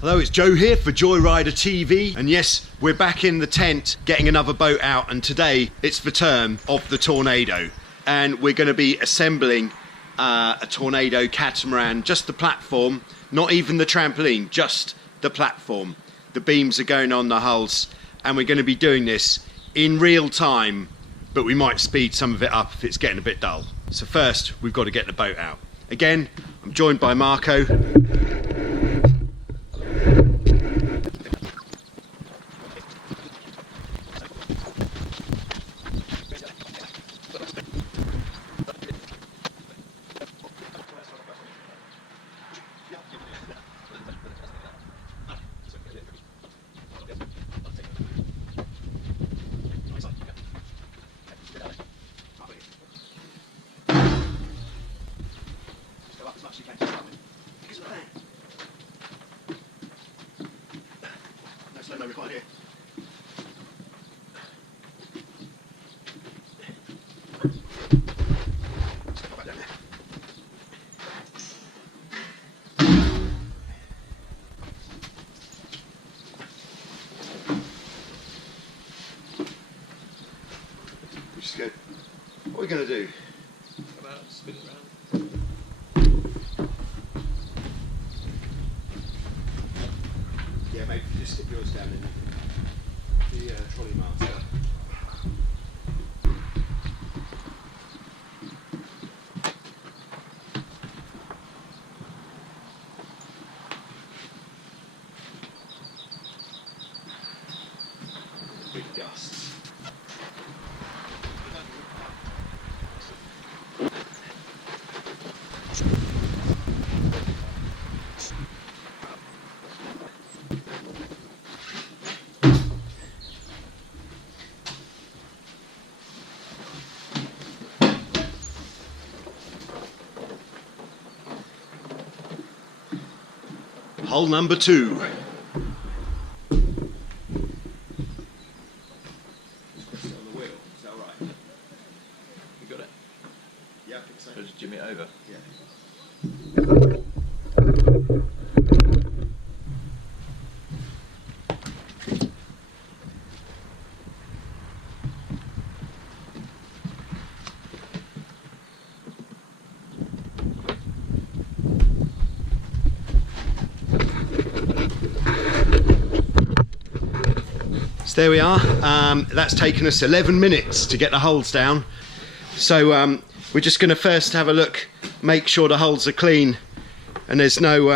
Hello, it's Joe here for Joyrider TV, and yes, we're back in the tent getting another boat out, and today it's the turn of the Tornado, and we're going to be assembling a Tornado catamaran, just the platform, not even the trampoline, just the platform. The beams are going on the hulls, and we're going to be doing this in real time, but we might speed some of it up if it's getting a bit dull. So first, we've got to get the boat out. Again, I'm joined by Marco. What are we going to do? Come out, spin it round. Yeah, maybe just stick yours down in the trolley master. Big gusts. Hull number 2. Just press it on the wheel, is that alright? You got it? Yeah, I think so. So just jimmy it over? Yeah. There we are. That's taken us 11 minutes to get the hulls down. So we're just going to first have a look, make sure the hulls are clean and there's no,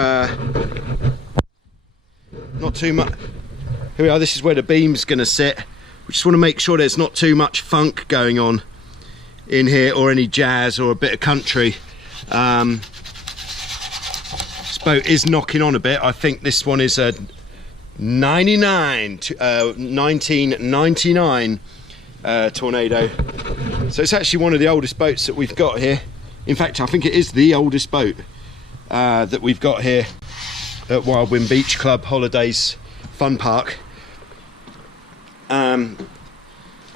not too much. Here we are, this is where the beam's going to sit. We just want to make sure there's not too much funk going on in here or any jazz or a bit of country. This boat is knocking on a bit. I think this one is a 1999 Tornado. So it's actually one of the oldest boats that we've got here. In fact, I think it is the oldest boat that we've got here at Wild Wind Beach Club Holidays Fun Park. But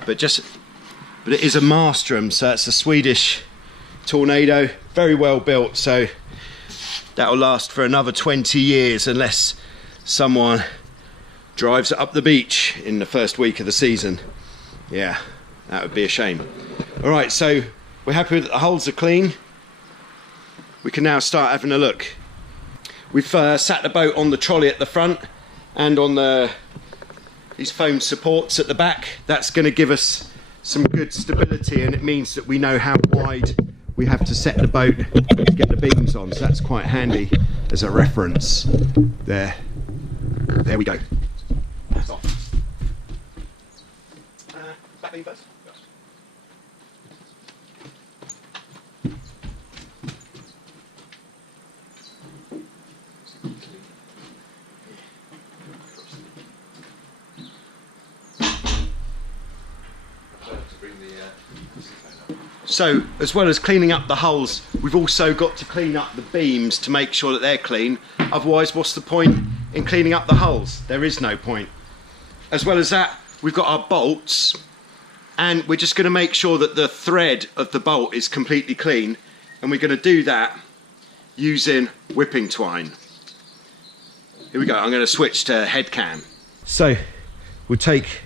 it is a Marstrom, so it's a Swedish Tornado, very well built, so that'll last for another 20 years unless someone drives it up the beach in the first week of the season. Yeah, that would be a shame. All right, so we're happy that the hulls are clean. We can now start having a look. We've sat the boat on the trolley at the front and on these foam supports at the back. That's going to give us some good stability, and it means that we know how wide we have to set the boat to get the beams on, so that's quite handy as a reference. There we go. That's off. Back beam first. So, as well as cleaning up the hulls, we've also got to clean up the beams to make sure that they're clean. Otherwise, what's the point in cleaning up the hulls? There is no point. As well as that, we've got our bolts, and we're just going to make sure that the thread of the bolt is completely clean, and we're going to do that using whipping twine. Here we go, I'm going to switch to head cam. So we'll take,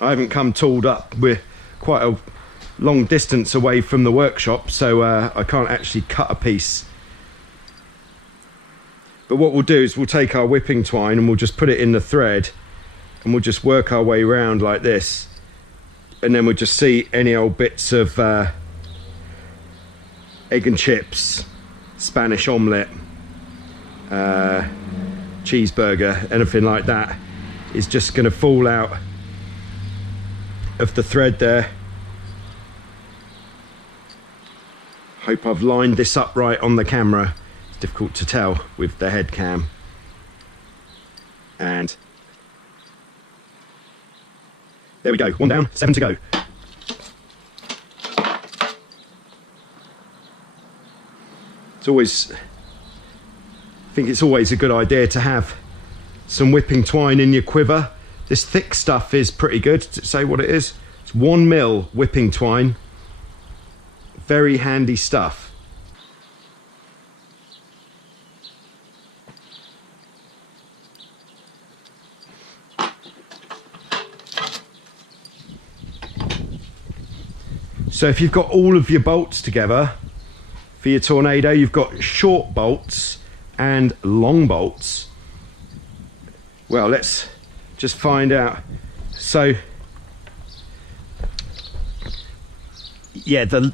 I haven't come tooled up, we're quite a long distance away from the workshop, so I can't actually cut a piece. But what we'll do is we'll take our whipping twine and we'll just put it in the thread and we'll just work our way around like this, and then we'll just see any old bits of egg and chips, Spanish omelette, cheeseburger, anything like that is just going to fall out of the thread there. Hope I've lined this up right on the camera. It's difficult to tell with the head cam. And there we go, 1 down, 7 to go. It's always, I think it's always a good idea to have some whipping twine in your quiver. This thick stuff is pretty good. To say what it is, it's 1 mil whipping twine. Very handy stuff. So if you've got all of your bolts together for your Tornado, you've got short bolts and long bolts. Well, let's just find out. So yeah, the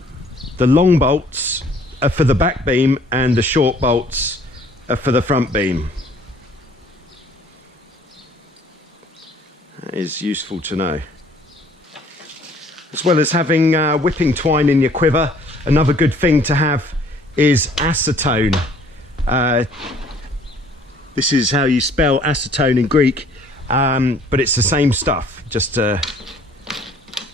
long bolts are for the back beam and the short bolts are for the front beam. That is useful to know. As well as having whipping twine in your quiver, another good thing to have is acetone. This is how you spell acetone in Greek, but it's the same stuff, just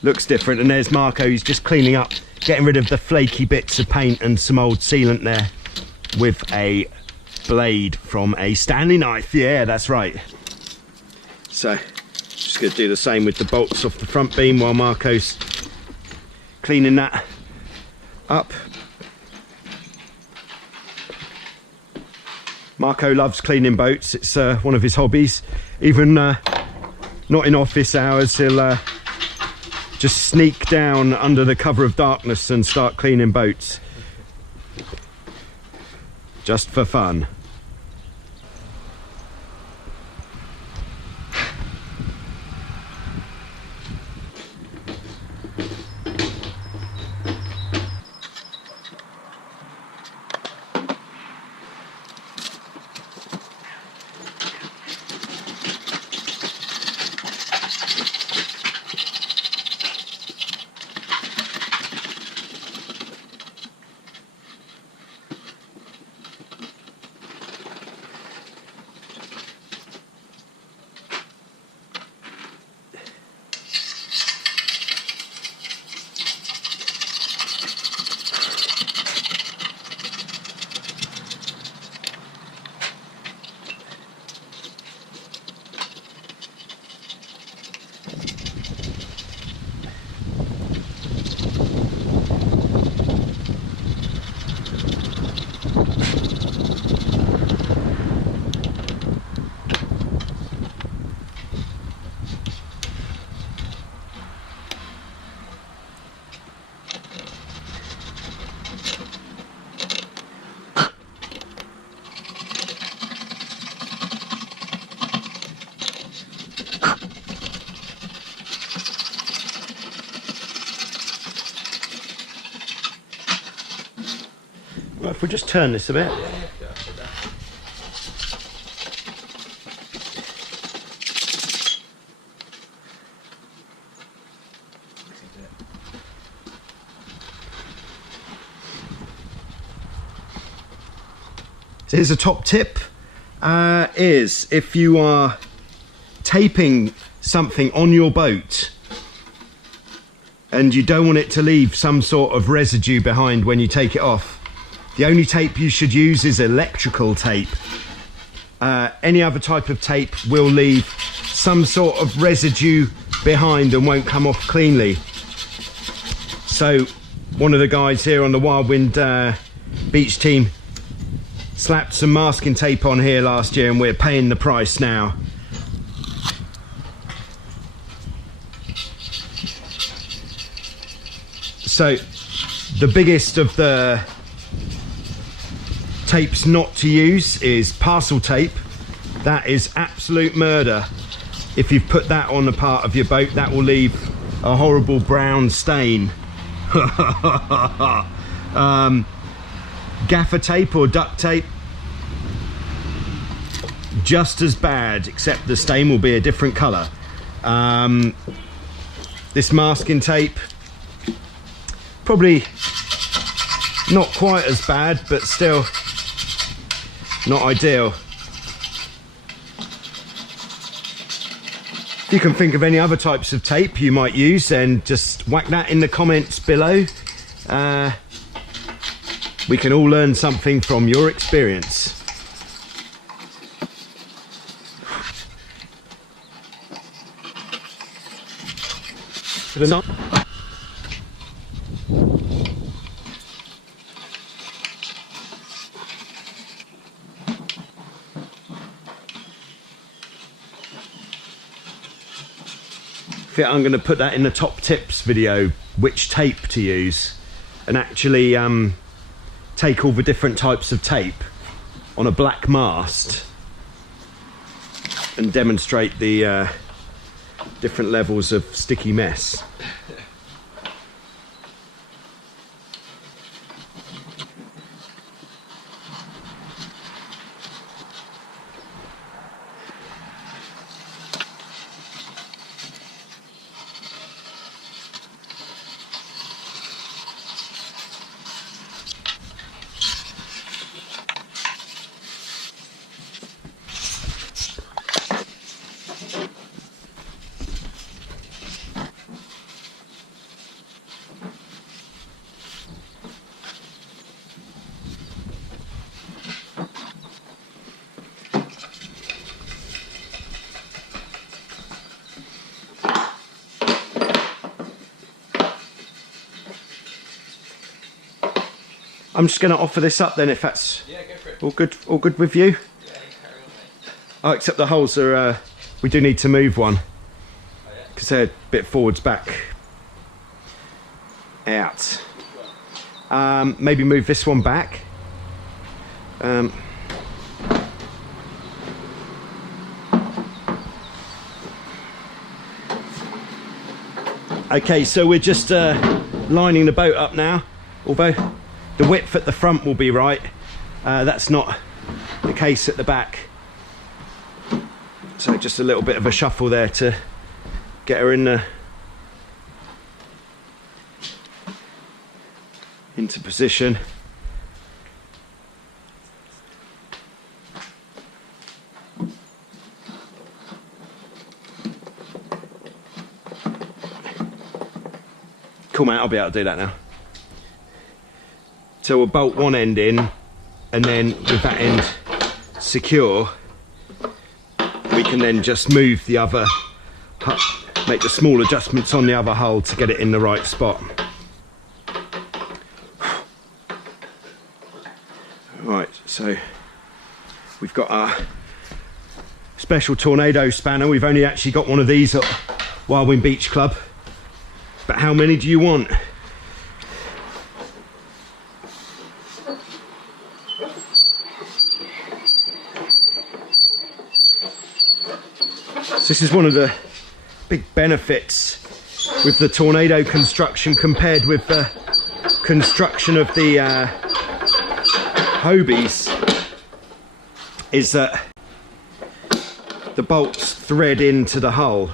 looks different. And there's Marco, he's just cleaning up, getting rid of the flaky bits of paint and some old sealant there with a blade from a Stanley knife. Yeah, that's right. So just going to do the same with the bolts off the front beam while Marco's cleaning that up. Marco loves cleaning boats, it's one of his hobbies. Even not in office hours, he'll just sneak down under the cover of darkness and start cleaning boats. Just for fun. Right, if we just turn this a bit. So here's a top tip, is if you are taping something on your boat and you don't want it to leave some sort of residue behind when you take it off, the only tape you should use is electrical tape. Any other type of tape will leave some sort of residue behind and won't come off cleanly. So one of the guys here on the Wild Wind beach team slapped some masking tape on here last year and we're paying the price now. So the biggest of the tapes not to use is parcel tape. That is absolute murder. If you've put that on a part of your boat, that will leave a horrible brown stain. Gaffer tape or duct tape, just as bad, except the stain will be a different colour. This masking tape, probably not quite as bad, but still not ideal. If you can think of any other types of tape you might use, then just whack that in the comments below. We can all learn something from your experience. I'm going to put that in the top tips video, which tape to use, and actually take all the different types of tape on a black mast and demonstrate the different levels of sticky mess. I'm just going to offer this up then, if that's all good with you. Oh, except the holes are, we do need to move one because they're a bit forwards back out. Maybe move this one back. Okay, so we're just lining the boat up now, although the width at the front will be right. That's not the case at the back. So just a little bit of a shuffle there to get her in into position. Cool, mate, I'll be able to do that now. So we'll bolt one end in, and then with that end secure, we can then just move the other, make the small adjustments on the other hull to get it in the right spot. Right, so we've got our special tornado spanner. We've only actually got one of these at Wild Wind Beach Club, but how many do you want? This is one of the big benefits with the tornado construction compared with the construction of the Hobies, is that the bolts thread into the hull,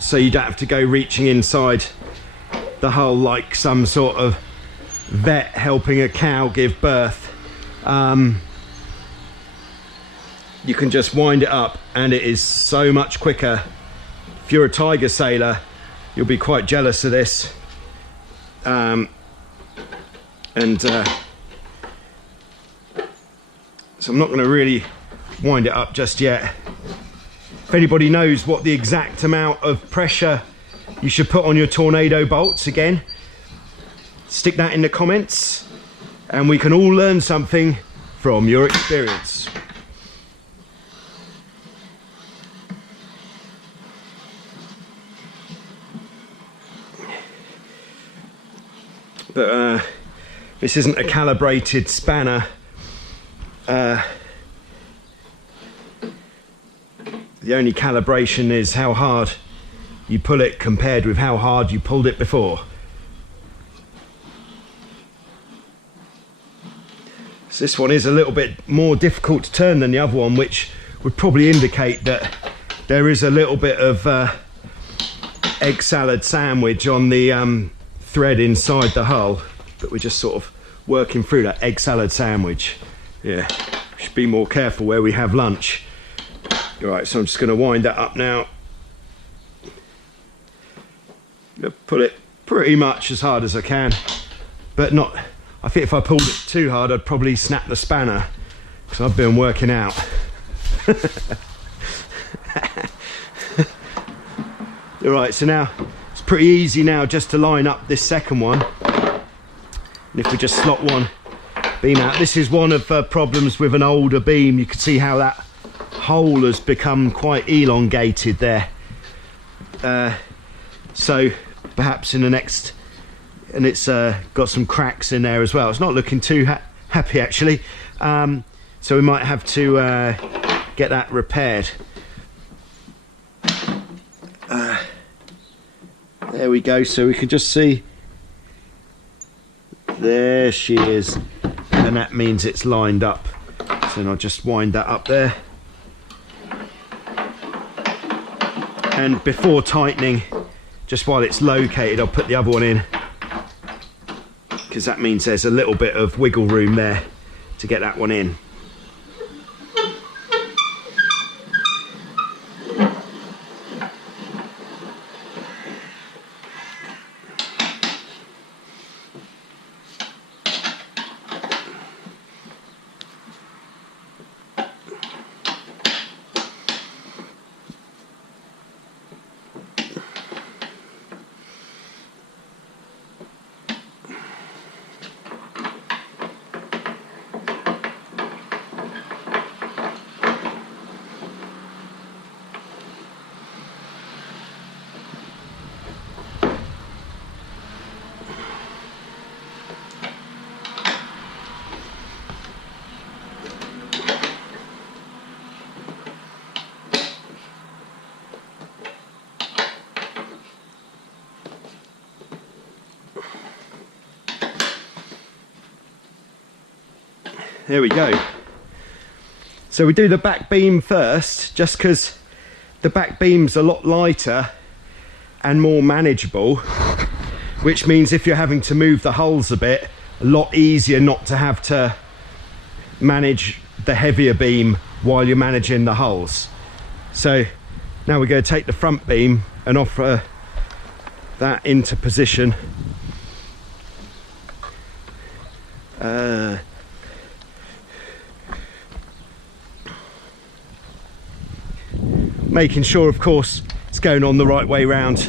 so you don't have to go reaching inside the hull like some sort of vet helping a cow give birth. You can just wind it up and it is so much quicker. If you're a tiger sailor, you'll be quite jealous of this. So I'm not going to really wind it up just yet. If anybody knows what the exact amount of pressure you should put on your tornado bolts, again, stick that in the comments and we can all learn something from your experience. But this isn't a calibrated spanner. The only calibration is how hard you pull it compared with how hard you pulled it before. So this one is a little bit more difficult to turn than the other one, which would probably indicate that there is a little bit of egg salad sandwich on the thread inside the hull, but we're just sort of working through that egg salad sandwich. Yeah, should be more careful where we have lunch. All right, so I'm just going to wind that up now. Pull it pretty much as hard as I can, but not. I think if I pulled it too hard, I'd probably snap the spanner, because I've been working out. All right, so now it's pretty easy now just to line up this second one. And if we just slot one beam out, this is one of the problems with an older beam. You can see how that hole has become quite elongated there. So perhaps in the next, and it's got some cracks in there as well. It's not looking too happy actually. So we might have to get that repaired. There we go, so we can just see, there she is, and that means it's lined up. So then I'll just wind that up there. And before tightening, just while it's located, I'll put the other one in, because that means there's a little bit of wiggle room there to get that one in. There we go. So we do the back beam first, just because the back beam's a lot lighter and more manageable, which means if you're having to move the hulls a bit, a lot easier not to have to manage the heavier beam while you're managing the hulls. So now we're going to take the front beam and offer that into position. Making sure, of course, it's going on the right way round.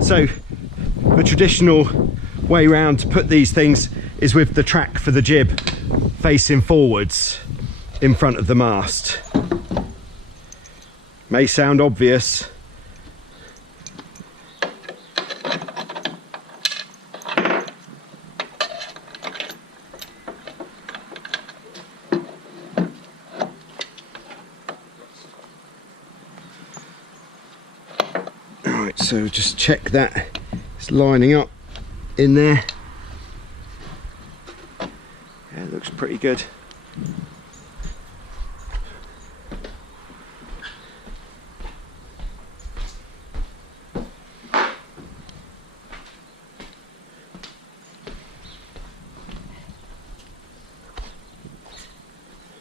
So the traditional way round to put these things is with the track for the jib facing forwards in front of the mast. May sound obvious. So just check that it's lining up in there. Yeah, it looks pretty good.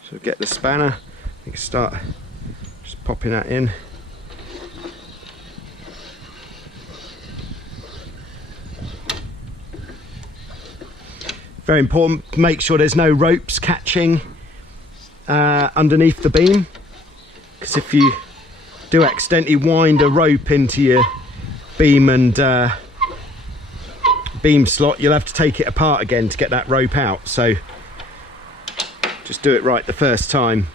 So get the spanner, you can start just popping that in. Very important, make sure there's no ropes catching underneath the beam, because if you do accidentally wind a rope into your beam and beam slot, you'll have to take it apart again to get that rope out. So Just do it right the first time.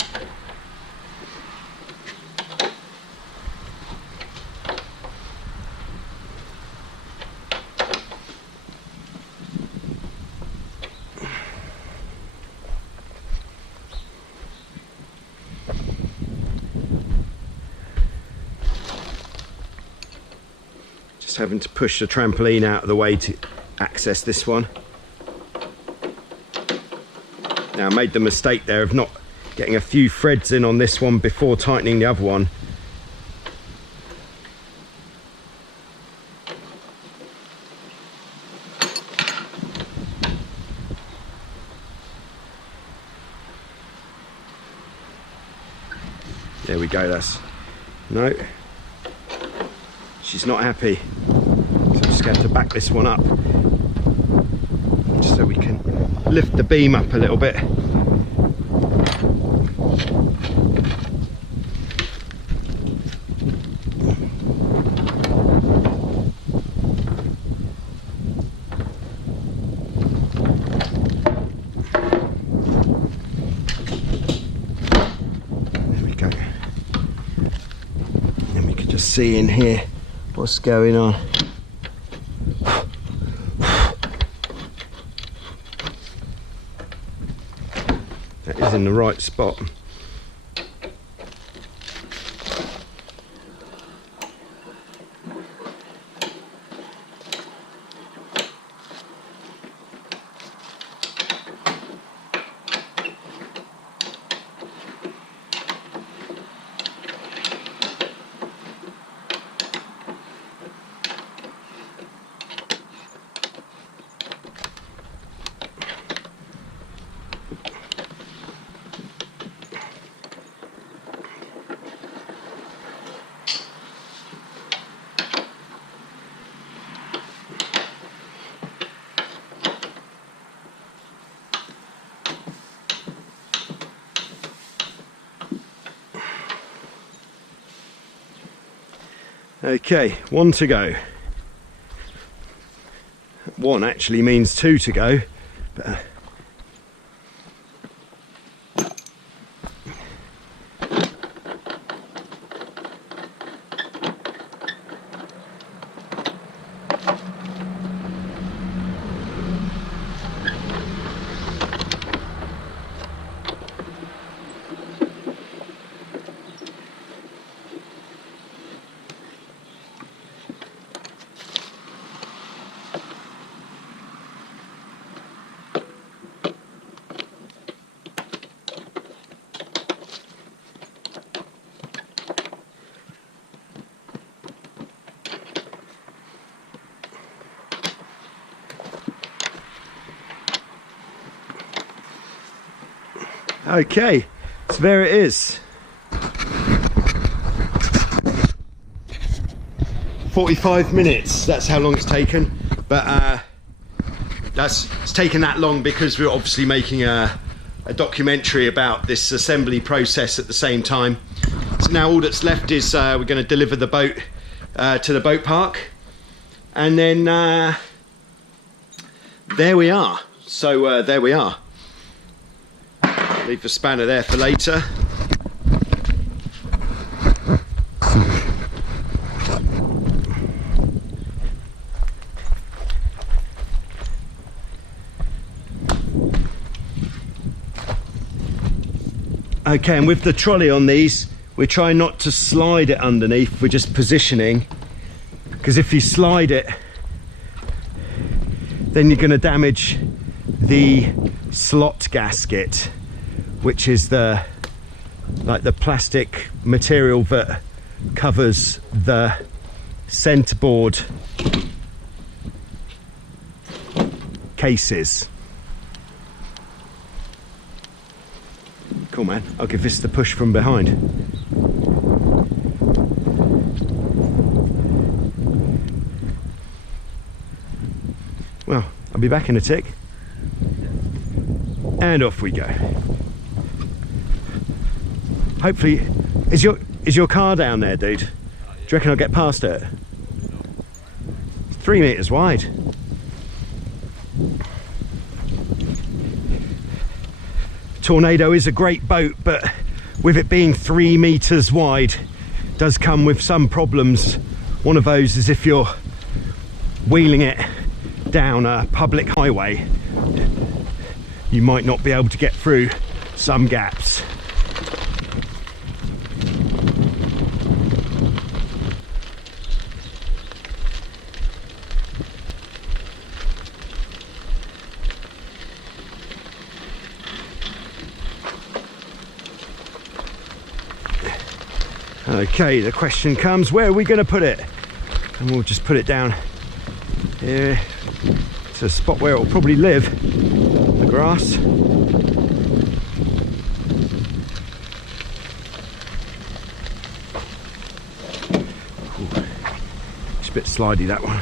Just having to push the trampoline out of the way to access this one. Now, I made the mistake there of not getting a few threads in on this one before tightening the other one. There we go, that's... No. She's not happy. So I'm just going to back this one up, just so we can lift the beam up a little bit. There we go. And we can just see in here what's going on. That is in the right spot. Okay, one to go. One actually means two to go, but okay, so there it is. 45 minutes, that's how long it's taken, but it's taken that long because we're obviously making a documentary about this assembly process at the same time. So now all that's left is we're going to deliver the boat to the boat park, and then there we are. So there we are. Leave the spanner there for later. Okay, and with the trolley on these, we're trying not to slide it underneath, we're just positioning, because if you slide it, then you're going to damage the slot gasket, which is the plastic material that covers the centerboard cases. Cool, man. I'll give this the push from behind. Well, I'll be back in a tick. And off we go. Hopefully, is your car down there, dude? Do you reckon I'll get past it? It's 3 meters wide. Tornado is a great boat, but with it being 3 meters wide, does come with some problems. One of those is if you're wheeling it down a public highway, you might not be able to get through some gaps. Okay, the question comes, where are we going to put it? And we'll just put it down here. It's a spot where it will probably live, the grass. Ooh, it's a bit slidey, that one.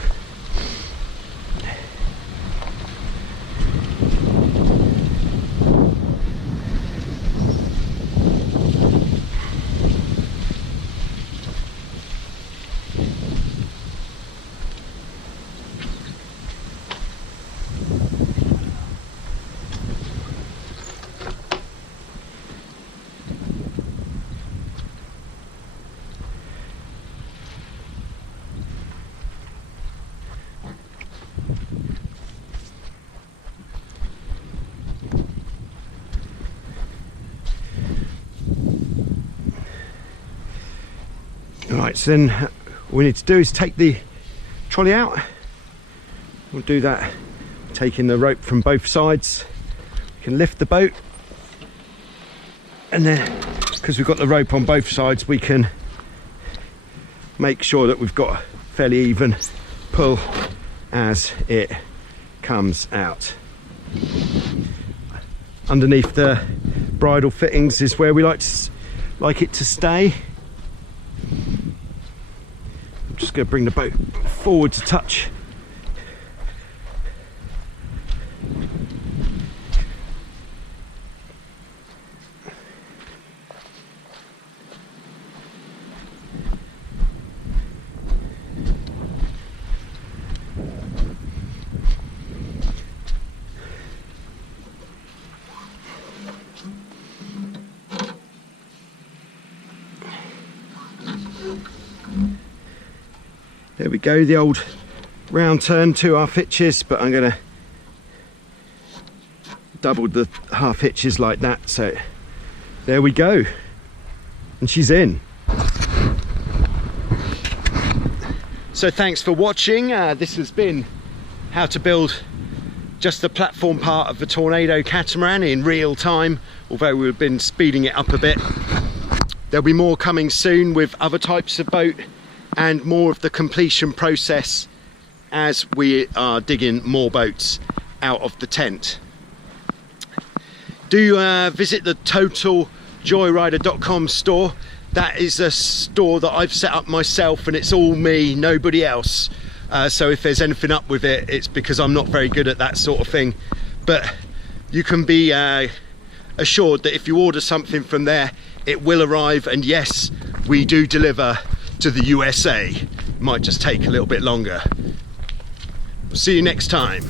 Right, so then what we need to do is take the trolley out. We'll do that taking the rope from both sides. We can lift the boat, and then because we've got the rope on both sides, we can make sure that we've got a fairly even pull as it comes out. Underneath the bridle fittings is where we like it to stay. I'm just going to bring the boat forward to touch. There we go, the old round turn 2 half hitches, but I'm going to double the half hitches like that, so there we go, and she's in. So thanks for watching. This has been how to build just the platform part of the Tornado catamaran in real time, although we've been speeding it up a bit. There'll be more coming soon with other types of boat and more of the completion process as we are digging more boats out of the tent. Do visit the totaljoyrider.com store. That is a store that I've set up myself, and it's all me, nobody else. So if there's anything up with it, it's because I'm not very good at that sort of thing. But you can be assured that if you order something from there, it will arrive, and yes, we do deliver to the USA. Might just take a little bit longer. We'll see you next time.